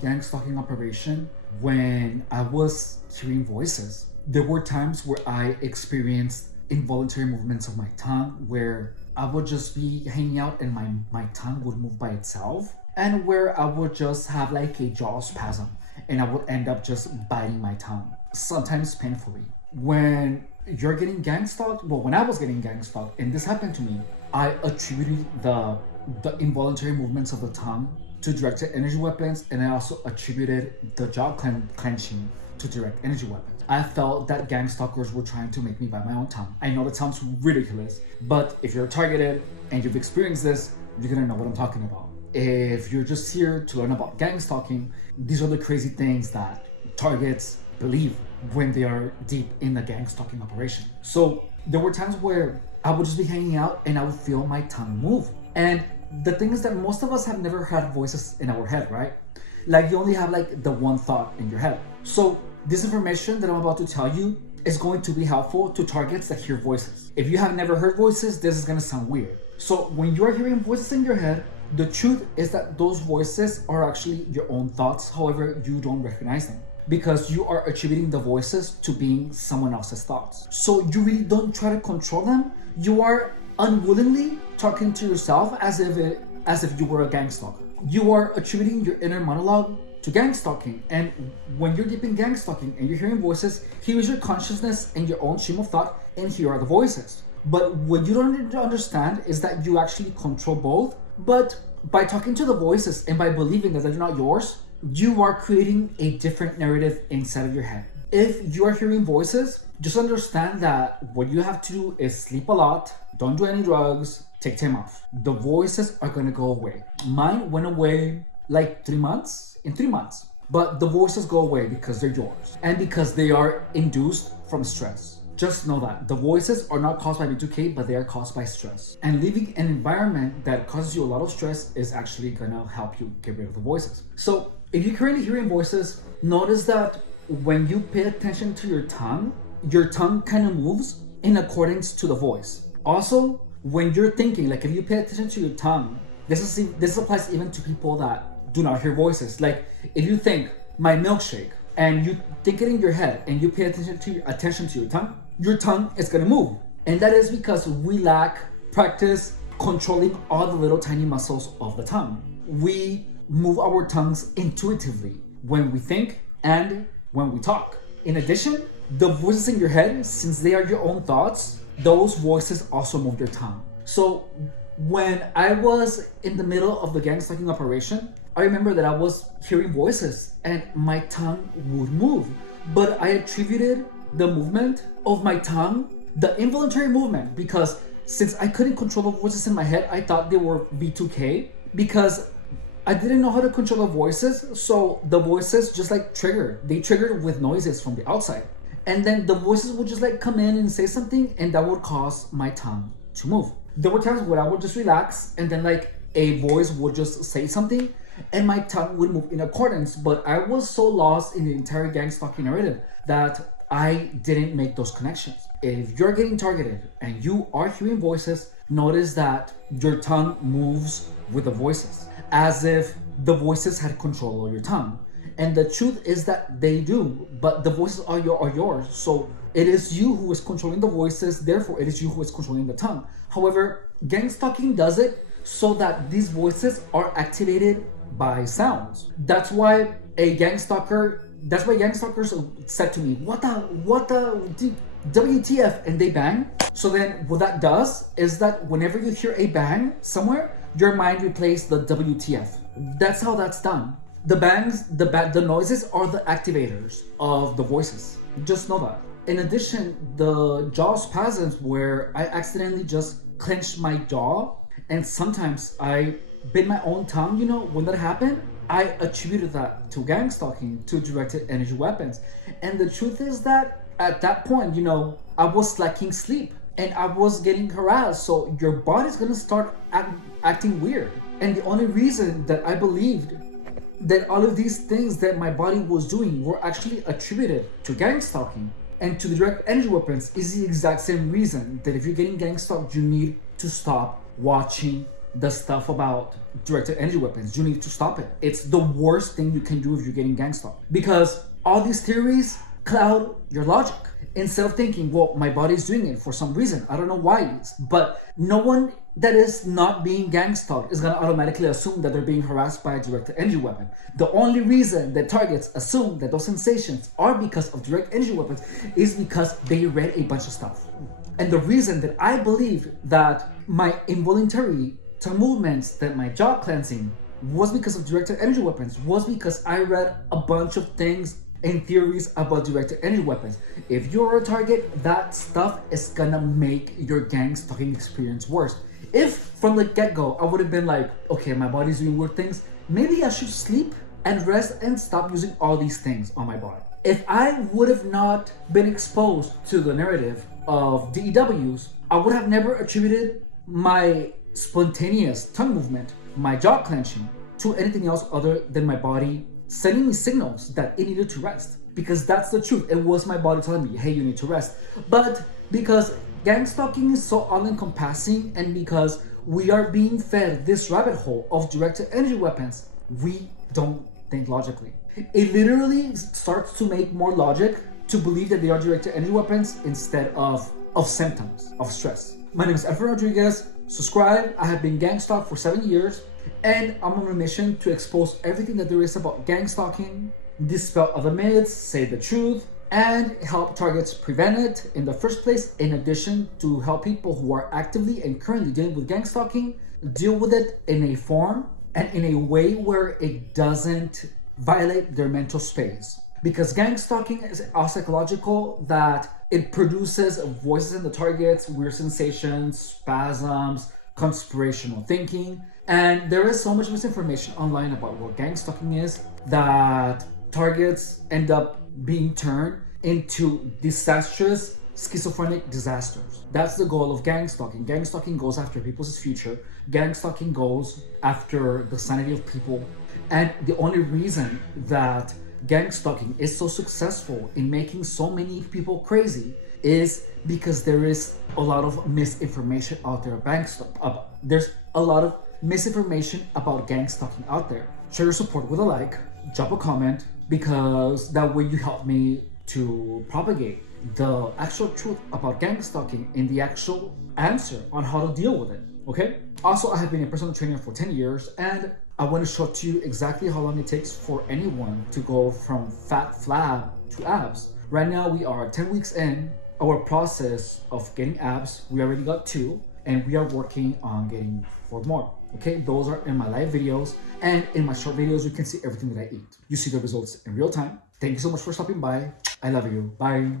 gang stalking operation when I was hearing voices. There were times where I experienced involuntary movements of my tongue where I would just be hanging out and my tongue would move by itself, and where I would just have like a jaw spasm and I would end up just biting my tongue, sometimes painfully. When you're getting gang stalked, well, when I was getting gang stalked and this happened to me, I attributed the involuntary movements of the tongue to directed energy weapons, and I also attributed the jaw clenching to direct energy weapons. I felt that gang stalkers were trying to make me bite my own tongue. I know that sounds ridiculous, but if you're targeted and you've experienced this, you're gonna know what I'm talking about. If you're just here to learn about gang stalking, these are the crazy things that targets believe when they are deep in the gang stalking operation. So there were times where I would just be hanging out and I would feel my tongue move. And the thing is that most of us have never had voices in our head, right? Like you only have like the one thought in your head. So this information that I'm about to tell you is going to be helpful to targets that hear voices. If you have never heard voices, this is gonna sound weird. So when you are hearing voices in your head, the truth is that those voices are actually your own thoughts. However, you don't recognize them because you are attributing the voices to being someone else's thoughts. So you really don't try to control them. You are unwillingly talking to yourself as if you were a gang stalker. You are attributing your inner monologue to gang stalking, and when you're deep in gang stalking and you're hearing voices, here is your consciousness and your own stream of thought, and here are the voices. But what you don't understand is that you actually control both, but by talking to the voices and by believing that they're not yours, you are creating a different narrative inside of your head. If you are hearing voices, just understand that what you have to do is sleep a lot, don't do any drugs, take time off. The voices are gonna go away. Mine went away like 3 months, in 3 months. But the voices go away because they're yours and because they are induced from stress. Just know that the voices are not caused by B2K, but they are caused by stress. And living an environment that causes you a lot of stress is actually gonna help you get rid of the voices. So if you're currently hearing voices, notice that when you pay attention to your tongue kind of moves in accordance to the voice. Also, when you're thinking, like if you pay attention to your tongue, this applies even to people that do not hear voices. Like if you think my milkshake and you think it in your head and you pay attention to your tongue is gonna move. And that is because we lack practice controlling all the little tiny muscles of the tongue. We move our tongues intuitively when we think and when we talk. In addition, the voices in your head, since they are your own thoughts, those voices also move your tongue. So when I was in the middle of the gang stalking operation, I remember that I was hearing voices and my tongue would move. But I attributed the movement of my tongue, the involuntary movement, because since I couldn't control the voices in my head, I thought they were B2K because I didn't know how to control the voices. So the voices just like they triggered with noises from the outside. And then the voices would just like come in and say something, and that would cause my tongue to move. There were times where I would just relax and then like a voice would just say something and my tongue would move in accordance. But I was so lost in the entire gang stalking narrative that I didn't make those connections. If you're getting targeted and you are hearing voices, notice that your tongue moves with the voices as if the voices had control of your tongue. And the truth is that they do, but the voices are yours. So it is you who is controlling the voices, therefore it is you who is controlling the tongue. However, gang stalking does it so that these voices are activated by sounds. That's why gang stalkers said to me, what the WTF, and they bang. So then what that does is that whenever you hear a bang somewhere, your mind replays the WTF. That's how that's done. The bangs, the noises are the activators of the voices. Just know that. In addition, the jaw spasms where I accidentally just clenched my jaw and sometimes I bit my own tongue, when that happened, I attributed that to gang stalking, to directed energy weapons. And the truth is that at that point, I was lacking sleep and I was getting harassed. So your body's gonna start acting weird. And the only reason that I believed that all of these things that my body was doing were actually attributed to gang stalking and to the direct energy weapons is the exact same reason that if you're getting gang stalked, you need to stop watching the stuff about directed energy weapons. You need to stop it. It's the worst thing you can do if you're getting gang stalked, because all these theories cloud your logic. Instead of thinking, well, my body's doing it for some reason, I don't know why, but no one that is not being gang stalked is going to automatically assume that they're being harassed by a directed energy weapon. The only reason that targets assume that those sensations are because of direct energy weapons is because they read a bunch of stuff. And the reason that I believe that my involuntary tongue movements, that my jaw cleansing was because of directed energy weapons, was because I read a bunch of things and theories about directed energy weapons. If you're a target, that stuff is gonna make your gang stalking experience worse. If from the get-go I would have been like, okay, my body's doing weird things, maybe I should sleep and rest and stop using all these things on my body. If I would have not been exposed to the narrative of DEWs, I would have never attributed my spontaneous tongue movement, my jaw clenching, to anything else other than my body sending me signals that it needed to rest. Because that's the truth. It was my body telling me, hey, you need to rest. But because gang stalking is so all-encompassing, and because we are being fed this rabbit hole of directed energy weapons, we don't think logically. It literally starts to make more logic to believe that they are directed energy weapons instead of symptoms of stress. My name is Efren Rodriguez. Subscribe. I have been gang stalked for 7 years, and I'm on a mission to expose everything that there is about gang stalking, dispel other myths, say the truth, and help targets prevent it in the first place, in addition to help people who are actively and currently dealing with gang stalking deal with it in a form and in a way where it doesn't violate their mental space. Because gang stalking is all psychological, that it produces voices in the targets, weird sensations, spasms, conspirational thinking. And there is so much misinformation online about what gang stalking is that targets end up being turned into disastrous schizophrenic disasters. That's the goal of gang stalking. Gang stalking goes after people's future. Gang stalking goes after the sanity of people. And the only reason that gang stalking is so successful in making so many people crazy is because there is a lot of misinformation out there. There's a lot of misinformation about gang stalking out there. Show your support with a like, drop a comment, because that way you help me to propagate the actual truth about gang stalking and the actual answer on how to deal with it. Okay? Also, I have been a personal trainer for 10 years, and I want to show to you exactly how long it takes for anyone to go from fat flab to abs. Right now, we are 10 weeks in our process of getting abs. We already got 2, and we are working on getting 4 more. Okay, those are in my live videos, and in my short videos, you can see everything that I eat. You see the results in real time. Thank you so much for stopping by. I love you. Bye.